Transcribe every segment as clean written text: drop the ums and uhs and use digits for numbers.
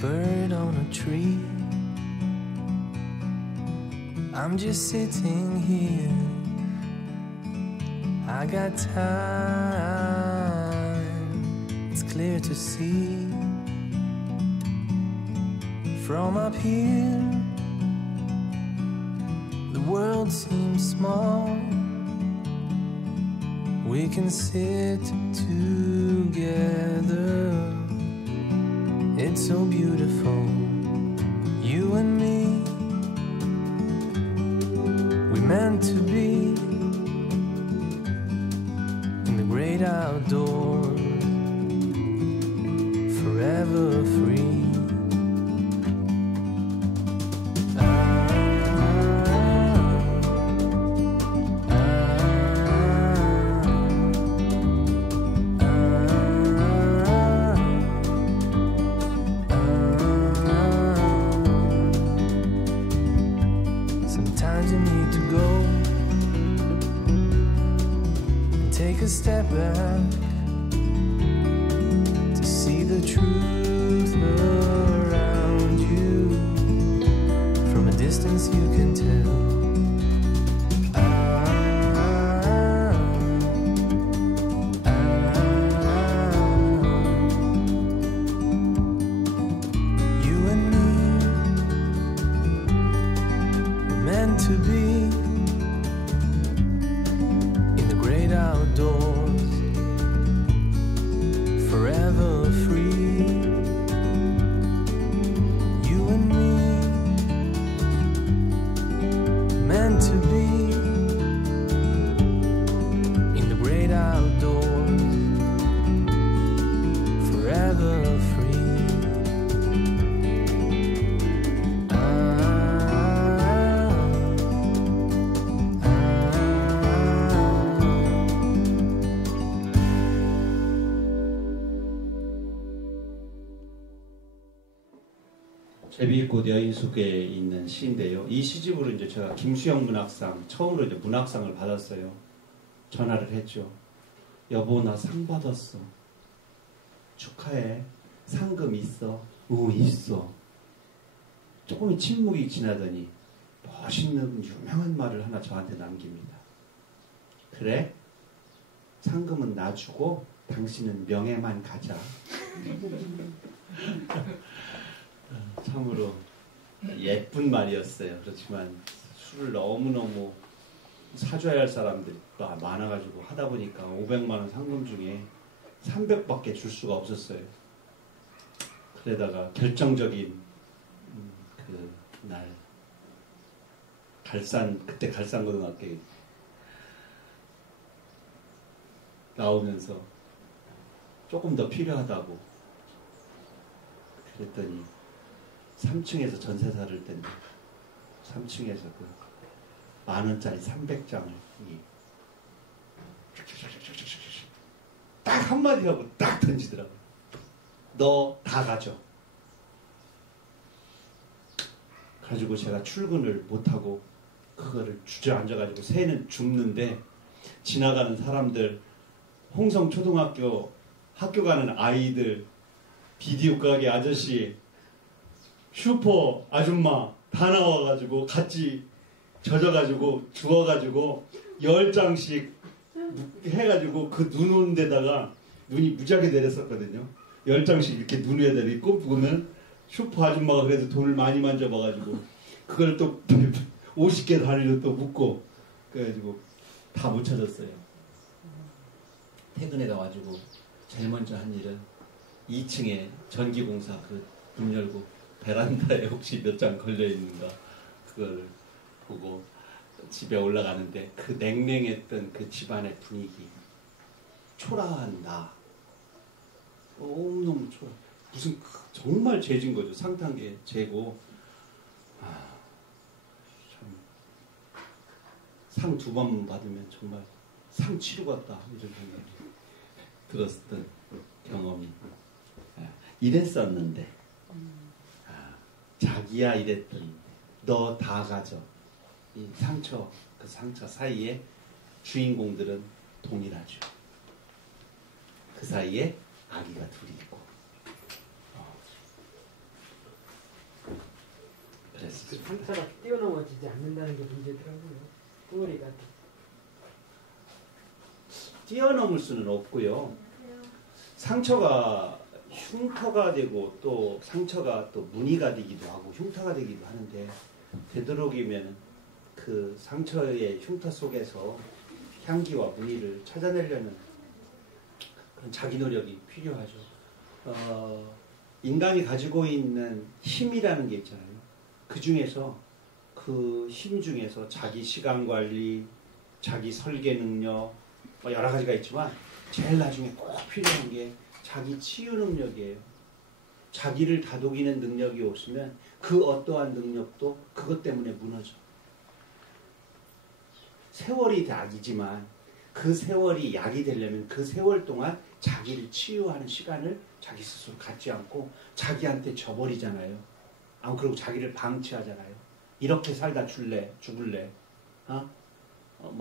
bird on a tree. I'm just sitting here. I got time. It's clear to see. From up here, the world seems small. We can sit together. It's so beautiful, you and me. We meant to be in the great outdoors, forever free. Take a step back to see the truth around you. From a distance you can tell. You and me were meant to be outdoors, forever free. You and me, meant to be in the great outdoors, forever free. 제비꽃 여인 속에 있는 시인데요. 이 시집으로 이제 제가 김수영 문학상 처음으로 이제 문학상을 받았어요. 전화를 했죠. 여보 나 상 받았어. 축하해. 상금 있어? 있어. 조금 침묵이 지나더니 멋있는 유명한 말을 하나 저한테 남깁니다. 그래? 상금은 나 주고 당신은 명예만 가자. 참으로 예쁜 말이었어요. 그렇지만 술을 너무너무 사줘야 할 사람들이 많아가지고 하다 보니까 500만 원 상금 중에 300밖에 줄 수가 없었어요. 그러다가 결정적인 그 날 그때 갈산고등학교에 나오면서 조금 더 필요하다고 그랬더니 3층에서 전세 살을 때인데 3층에서 그 만원짜리 300장을 딱 한마디 하고 딱 던지더라고요. 너 다 가져. 가지고 제가 출근을 못하고 그거를 주저앉아가지고 새는 죽는데 지나가는 사람들, 홍성초등학교 학교 가는 아이들, 비디오 가게 아저씨, 슈퍼 아줌마 다 나와가지고 같이 젖어가지고 주워가지고 10장씩 해가지고 그 눈 오는 데다가 눈이 무지하게 내렸었거든요. 10장씩 이렇게 눈 위에다 이렇게 꼽으면 슈퍼 아줌마가 그래도 돈을 많이 만져봐가지고 그걸 또 50개 단위로 또 묶고 그래가지고 다 못 찾았어요. 퇴근해 가가지고 제일 먼저 한 일은 2층에 전기공사 그 문 열고 베란다에 혹시 몇 장 걸려있는가 그걸 보고 집에 올라가는데 그 냉랭했던 그 집안의 분위기, 초라한 나, 너무너무 초라. 무슨 정말 죄진 거죠. 상탄게 죄고. 참 상 2번 받으면 정말 상 치러 갔다 이런 생각이 들었던 경험이. 이랬었는데 자기야 이랬더니 너 다 가져. 이 상처, 그 상처 사이에 주인공들은 동일하죠. 그 사이에 아기가 둘이 있고 그 상처가 뛰어넘어지지 않는다는 게 문제더라고요. 덩어리가 뛰어넘을 수는 없고요. 상처가 흉터가 되고 또 상처가 또 무늬가 되기도 하고 흉터가 되기도 하는데 되도록이면 그 상처의 흉터 속에서 향기와 무늬를 찾아내려는 그런 자기 노력이 필요하죠. 인간이 가지고 있는 힘이라는 게 있잖아요. 그 중에서 그 힘 중에서 자기 시간 관리, 자기 설계 능력 여러 가지가 있지만 제일 나중에 꼭 필요한 게 자기 치유 능력이에요. 자기를 다독이는 능력이 없으면 그 어떠한 능력도 그것 때문에 무너져. 세월이 약이지만 그 세월이 약이 되려면 그 세월 동안 자기를 치유하는 시간을 자기 스스로 갖지 않고 자기한테 져버리잖아요. 그리고 자기를 방치하잖아요. 이렇게 살다 죽을래.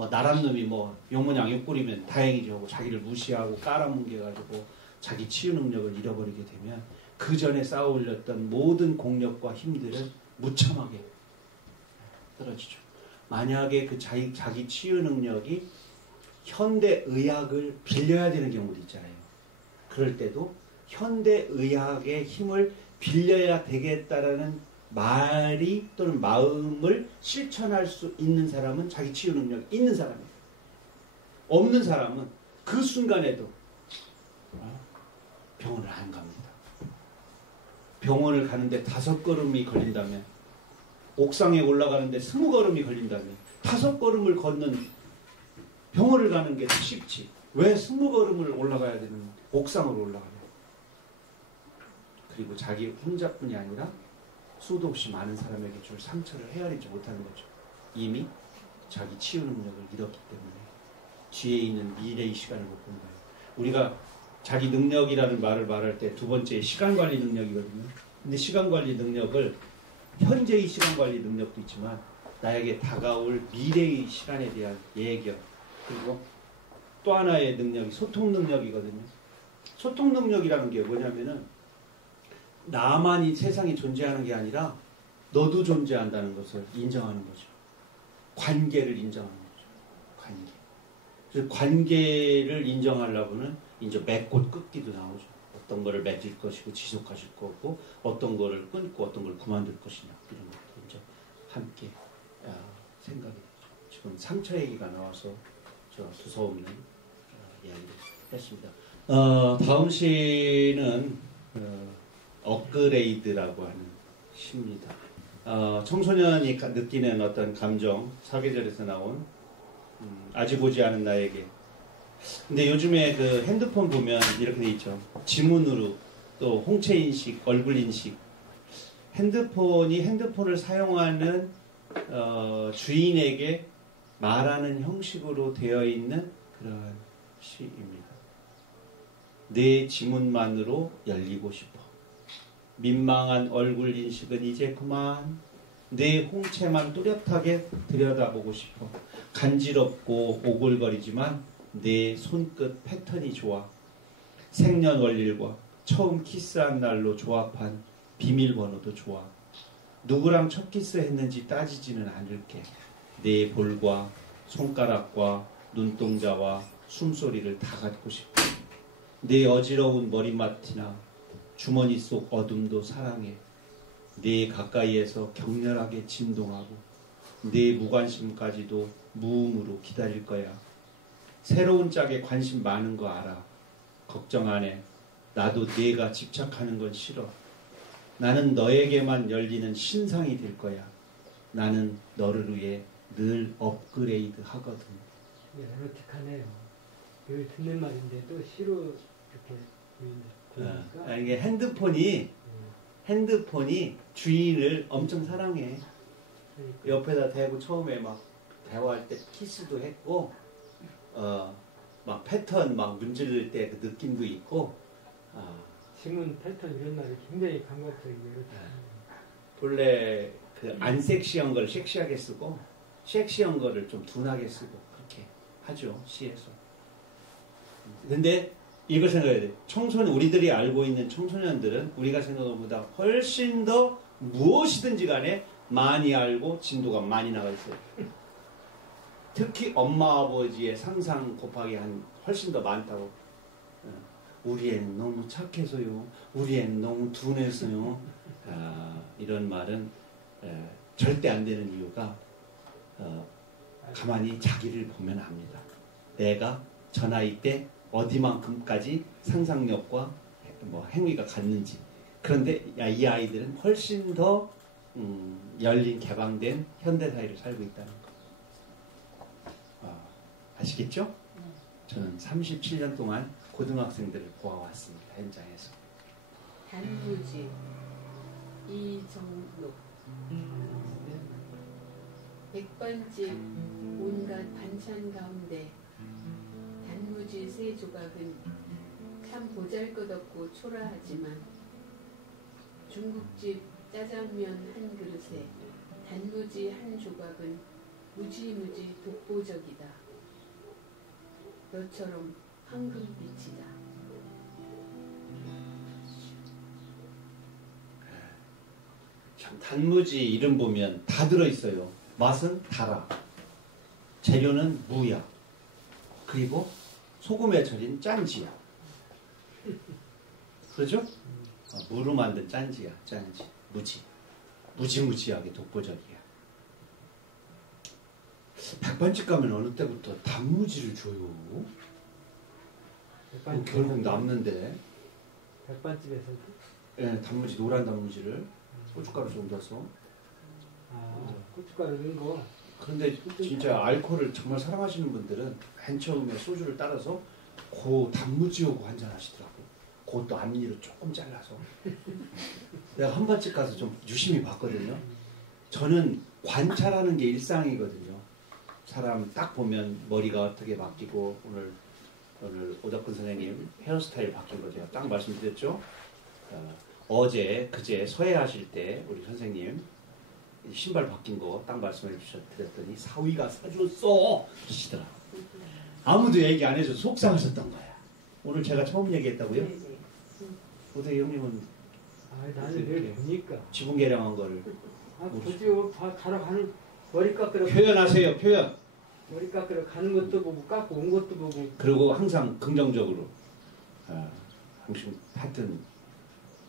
나란 놈이 용모양 욕부리면 다행이죠 하고 자기를 무시하고 깔아뭉개가지고 자기 치유 능력을 잃어버리게 되면 그 전에 쌓아 올렸던 모든 공력과 힘들은 무참하게 떨어지죠. 만약에 그 자기 치유 능력이 현대의학을 빌려야 되는 경우도 있잖아요. 그럴 때도 현대의학의 힘을 빌려야 되겠다라는 말이 또는 마음을 실천할 수 있는 사람은 자기 치유 능력이 있는 사람이에요. 없는 사람은 그 순간에도 병원을 안 갑니다. 병원을 가는데 5걸음이 걸린다면, 옥상에 올라가는데 20걸음이 걸린다면 5걸음을 걷는 병원을 가는 게 쉽지. 왜 20걸음을 올라가야 되는 옥상으로 올라가냐. 그리고 자기 혼자뿐이 아니라 수도 없이 많은 사람에게 줄 상처를 헤아리지 못하는 거죠. 이미 자기 치유 능력을 잃었기 때문에 뒤에 있는 미래의 시간을 못 본 거예요. 우리가 자기 능력이라는 말을 말할 때 두 번째 시간관리 능력이거든요. 근데 시간관리 능력을 현재의 시간관리 능력도 있지만 나에게 다가올 미래의 시간에 대한 예견, 그리고 또 하나의 능력이 소통 능력이거든요. 소통 능력이라는 게 뭐냐면은 나만이 세상에 존재하는 게 아니라 너도 존재한다는 것을 인정하는 거죠. 관계를 인정하는 거죠. 관계. 그래서 관계를 인정하려고는 이제 맺고 끊기도 나오죠. 어떤 거를 맺을 것이고 지속하실 거고 어떤 거를 끊고 어떤 걸 그만둘 것이냐 이런 것도 이제 함께 생각이 되죠. 지금 상처 얘기가 나와서 저 두서없는 이야기를 했습니다. 다음 시는 업그레이드라고 하는 시입니다. 청소년이 느끼는 어떤 감정, 사계절에서 나온 아직 오지 않은 나에게. 근데 요즘에 그 핸드폰 보면 이렇게 돼 있죠. 지문으로 또 홍채 인식, 얼굴 인식. 핸드폰이 핸드폰을 사용하는 주인에게 말하는 형식으로 되어 있는 그런 시입니다. 내 지문만으로 열리고 싶어. 민망한 얼굴 인식은 이제 그만. 내 홍채만 뚜렷하게 들여다보고 싶어. 간지럽고 오글거리지만 내 손끝 패턴이 좋아. 생년월일과 처음 키스한 날로 조합한 비밀번호도 좋아. 누구랑 첫 키스했는지 따지지는 않을게. 내 볼과 손가락과 눈동자와 숨소리를 다 갖고 싶어. 내 어지러운 머리맡이나 주머니 속 어둠도 사랑해. 내 가까이에서 격렬하게 진동하고 내 무관심까지도 무음으로 기다릴 거야. 새로운 짝에 관심 많은 거 알아. 걱정 안 해. 나도 내가 집착하는 건 싫어. 나는 너에게만 열리는 신상이 될 거야. 나는 너를 위해 늘 업그레이드 하거든. 에로틱하네요. 이걸 듣는 말인데도 시로 이렇게 보이니까. 이게 핸드폰이 주인을 엄청 사랑해. 그러니까. 옆에다 대고 처음에 막 대화할 때 키스도 했고, 막 패턴 막 문지를 때 그 느낌도 있고. 지문 패턴 이런 말이 굉장히 감각적이고. 본래 그 안 섹시한 걸 섹시하게 쓰고, 섹시한 거를 좀 둔하게 쓰고 그렇게 하죠, 시에서. 근데 이걸 생각해야 돼. 우리들이 알고 있는 청소년들은 우리가 생각한 것보다 훨씬 더 무엇이든지 간에 많이 알고 진도가 많이 나가 있어요. 특히 엄마 아버지의 상상 곱하기 한 훨씬 더 많다고. 우리 애는 너무 착해서요. 우리 애는 너무 둔해서요. 이런 말은 절대 안 되는 이유가 가만히 자기를 보면 압니다. 내가 저 나이 때 어디만큼까지 상상력과 행위가 갔는지. 그런데 이 아이들은 훨씬 더 열린 개방된 현대사회를 살고 있다는 거. 아시겠죠? 저는 37년 동안 고등학생들을 보아왔습니다. 현장에서. 단무지 이정록 백반집 온갖 반찬 가운데 단무지 3조각은 참 보잘것없고 초라하지만 중국집 짜장면 한 그릇에 단무지 한 조각은 무지무지 독보적이다. 너처럼 황금빛이다. 참 단무지 이름 보면 다 들어있어요. 맛은 달아. 재료는 무야. 그리고 소금에 절인 짠지야. 그렇죠? 무로 만든 짠지야. 짠지. 무지. 무지무지하게 독보적이야. 백반집 가면 어느 때부터 단무지를 줘요? 결국 남는데. 백반집에서도? 예, 단무지, 노란 단무지를 고춧가루 좀 넣어서. 고춧가루 넣은 거. 그런데 진짜 알코올을 정말 사랑하시는 분들은 맨 처음에 소주를 따라서 그 단무지하고 한잔 하시더라고요. 그것도 앞니로 조금 잘라서. 내가 한번집 가서 좀 유심히 봤거든요. 저는 관찰하는 게 일상이거든요. 사람 딱 보면 머리가 어떻게 바뀌고 오늘 오덕근 선생님 헤어스타일 바뀐 거 제가 딱 말씀드렸죠. 어제 그제 서해하실 때 우리 선생님 신발 바뀐 거 딱 말씀해 주셨더니 사위가 사줬어 하시더라. 아무도 얘기 안 해서 속상하셨던 거야. 오늘 제가 처음 얘기했다고요? 오대 형님은 나는 늘 보니까 지분 계량한 거를 굳이 가러 가는 머리 깎으러 표현하세요. 표현. 머리 깎으러 가는 것도 보고 깎고 온 것도 보고. 그리고 항상 긍정적으로 당신 하여튼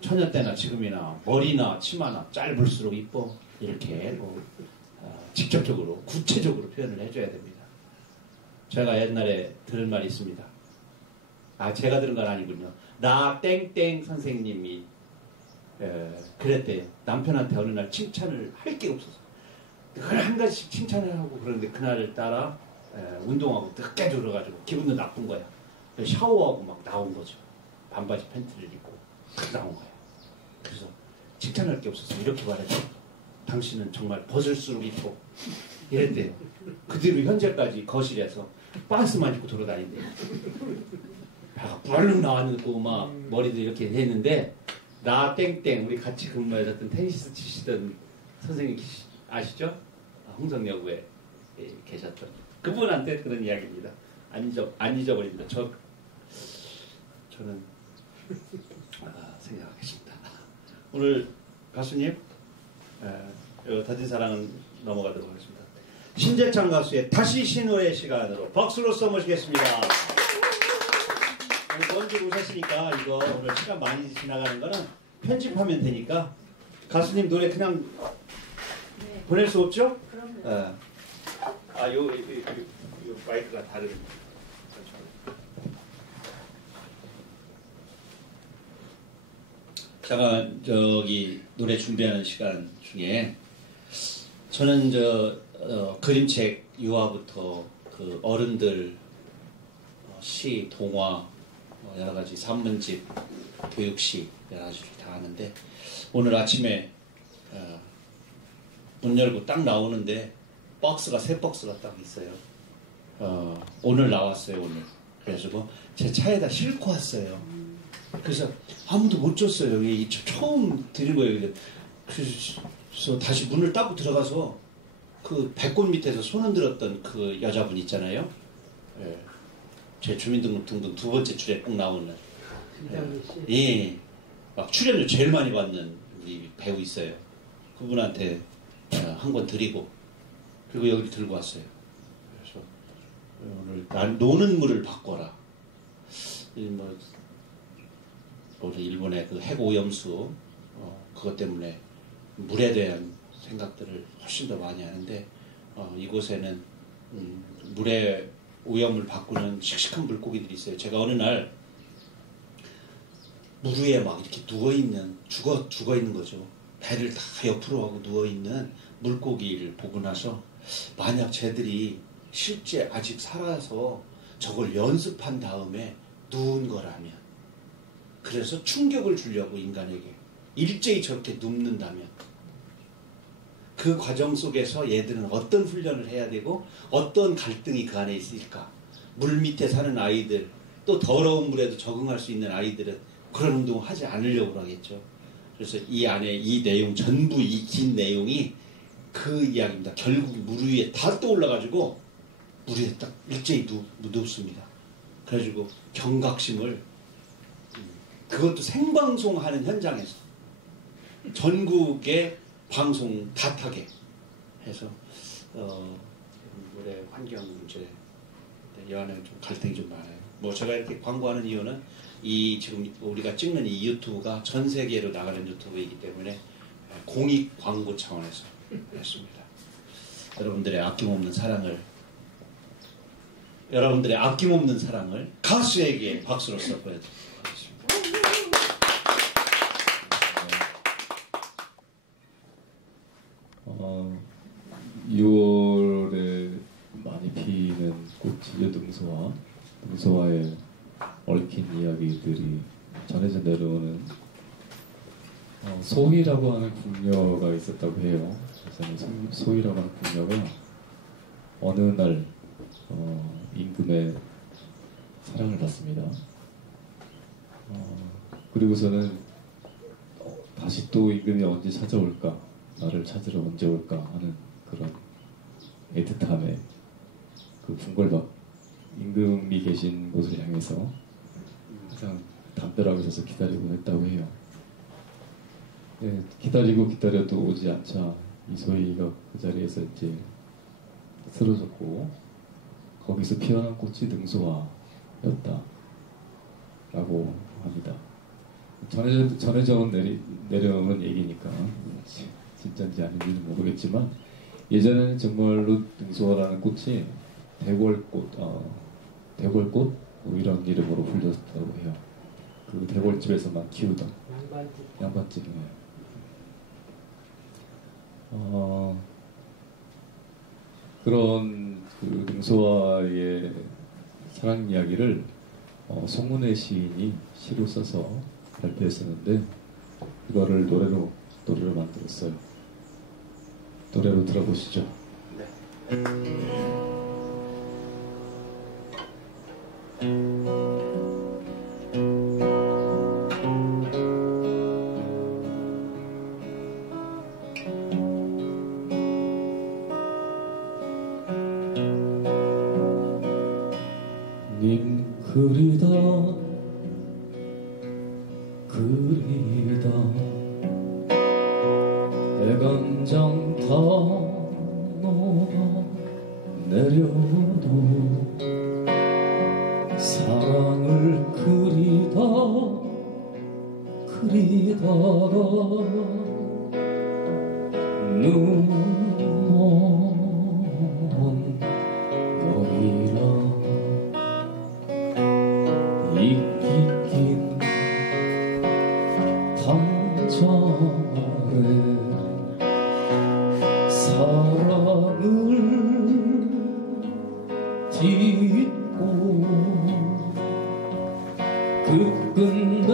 처녀 때나 지금이나 머리나 치마나 짧을수록 이뻐 이렇게 직접적으로 구체적으로 표현을 해줘야 됩니다. 제가 옛날에 들은 말이 있습니다. 제가 들은 건 아니군요. 나 땡땡 선생님이 그랬대요. 남편한테 어느 날 칭찬을 할 게 없어서 그걸 한 가지씩 칭찬을 하고 그러는데 그날을 따라 운동하고 늦게 졸아가지고 기분도 나쁜 거야. 샤워하고 막 나온 거죠. 반바지 팬티를 입고 나온 거야. 그래서 칭찬할 게 없어서 이렇게 말했죠. 당신은 정말 벗을수록 이뻐. 이랬대요. 그 뒤로 현재까지 거실에서 반스만 입고 돌아다닌대요. 배가 부르륵 나왔고 막 머리도 이렇게 했는데 나 땡땡 우리 같이 근무하셨던 테니스 치시던 선생님 아시죠? 홍성여고에 계셨던 그분한테 그런 이야기입니다. 안 잊어버립니다. 저는 생각하겠습니다. 오늘 가수님 더딘 사랑은 넘어가도록 하겠습니다. 신재창 가수의 다시 신호의 시간으로 박수로써 모시겠습니다. 먼저 오셨으니까 이거 오늘 시간 많이 지나가는 거는 편집하면 되니까 가수님 노래 그냥 보낼 수 없죠? 그럼요. 요 마이크가 다른. 제가 저기 노래 준비하는 시간 중에 저는 그림책 유아부터 그 어른들 시, 동화 여러 가지 산문집, 교육시 여러 가지 다 하는데 오늘 아침에 문 열고 딱 나오는데 박스가 새 박스가 딱 있어요. 오늘 나왔어요. 오늘 그래가지고 제 차에다 싣고 왔어요. 그래서 아무도 못 줬어요. 처음 드린 거예요. 그래서 다시 문을 따고 들어가서 그 배꼽 밑에서 손 흔들었던 그 여자분 있잖아요. 제 주민등록등본 2번째 줄에 꼭 나오는. 예. 막 출연료 제일 많이 받는 우리 배우 있어요. 그분한테 한 권 드리고 그리고 여기를 들고 왔어요. 그래서 오늘 난 노는 물을 바꿔라. 뭐 우리 일본의 그 핵 오염수 그것 때문에 물에 대한 생각들을 훨씬 더 많이 하는데 이곳에는 물의 오염을 바꾸는 씩씩한 물고기들이 있어요. 제가 어느 날 물 위에 막 이렇게 누워있는 죽어있는 거죠. 배를 다 옆으로 하고 누워있는 물고기를 보고 나서 만약 쟤들이 실제 아직 살아서 저걸 연습한 다음에 누운 거라면 그래서 충격을 주려고 인간에게 일제히 저렇게 눕는다면 그 과정 속에서 얘들은 어떤 훈련을 해야 되고 어떤 갈등이 그 안에 있을까. 물 밑에 사는 아이들 또 더러운 물에도 적응할 수 있는 아이들은 그런 운동을 하지 않으려고 하겠죠. 그래서 이 안에 이 내용 전부 이 긴 내용이 그 이야기입니다. 결국 물 위에 다 떠올라가지고 물 위에 딱 일제히 눕습니다. 그래가지고 경각심을 그것도 생방송하는 현장에서 전국의 방송 다 타게 해서 물의 환경 문제 이 안에 좀 갈등이 좀 많아요. 뭐 제가 이렇게 광고하는 이유는 이 지금 우리가 찍는 이 유튜브가 전 세계로 나가는 유튜브이기 때문에 공익 광고 차원에서 했습니다. 여러분들의 아낌없는 사랑을 가수에게 박수로서 보여드리도록 하겠습니다. 6월에 많이 피는 꽃이 능소와의 얽힌 이야기들이 전해져 내려오는 소희라고 하는 궁녀가 있었다고 해요. 그래서 소희라고 하는 궁녀가 어느 날 임금의 사랑을 받습니다. 그리고서는 다시 또 임금이 언제 찾아올까, 나를 찾으러 언제 올까 하는 그런 애틋함에 그 궁궐밖 임금이 계신 곳을 향해서 항상 담벼락에 서서 기다리곤 했다고 해요. 네, 기다려도 오지 않자 이소희가 그 자리에서 이제 쓰러졌고 거기서 피어난 꽃이 능소화였다 라고 합니다. 전해져 내려오는 얘기니까 진짜인지 아닌지는 모르겠지만 예전에는 정말로 능소화라는 꽃이 대궐꽃 뭐 이런 이름으로 불렸다고 해요. 그 대궐집에서만 키우던 양반집. 그런 그 능소와의 사랑 이야기를 송문회 시인이 시로 써서 발표했었는데 이거를 노래로 만들었어요. 노래로 들어보시죠. 네. 님 그리다 대간장 다 녹아 내려도 사랑을 그리다가 눈먼 여기라 이끼낀 담자에 사랑을 딛고 그 끝내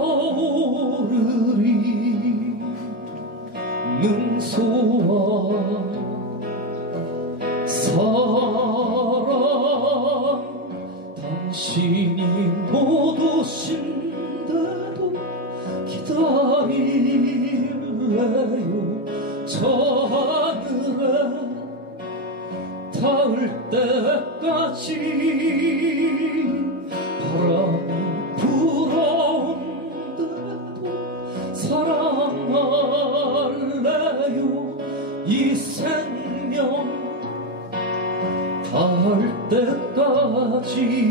피어오르리 능소와 사랑 당신이 못 오신데도 기다릴래요 저 하늘에 닿을 때까지 바람이 불어온데도 사랑하리 할래요 이 생명 닿을 때까지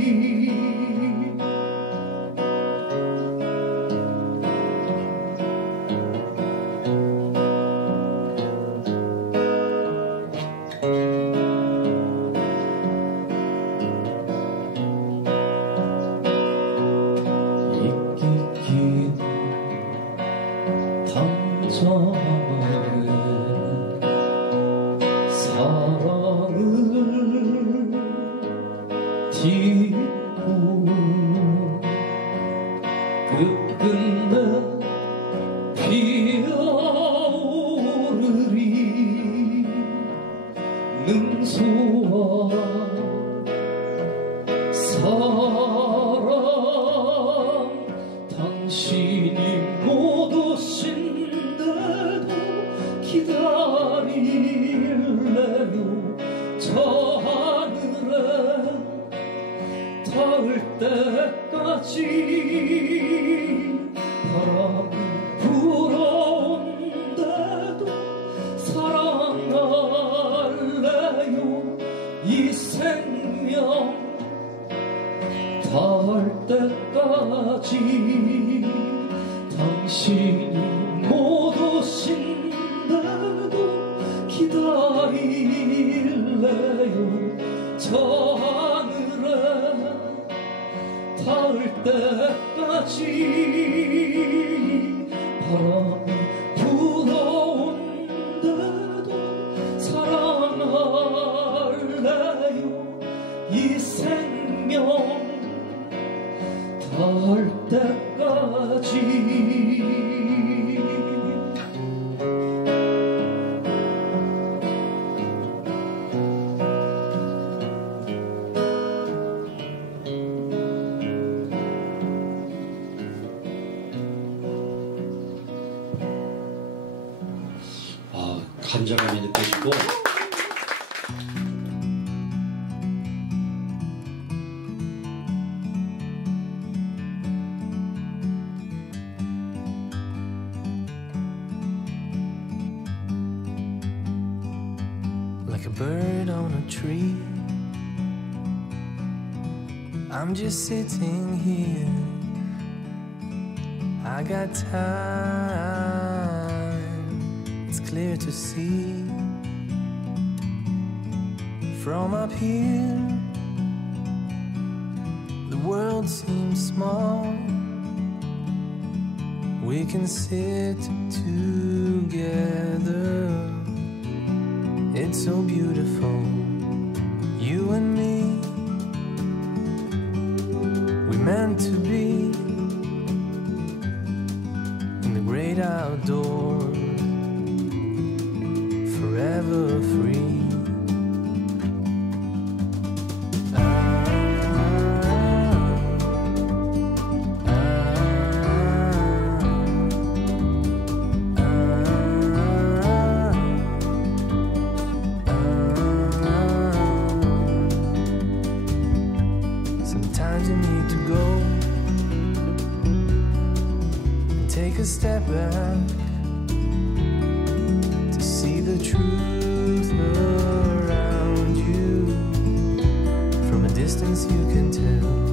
간절함이 느껴지고 Like a bird on a tree, I'm just sitting here. I got time, it's clear to see. From up here, the world seems small. We can sit together. It's so beautiful, you and me. We meant to be in the great outdoors, forever free. A step back to see the truth around you. From a distance you can tell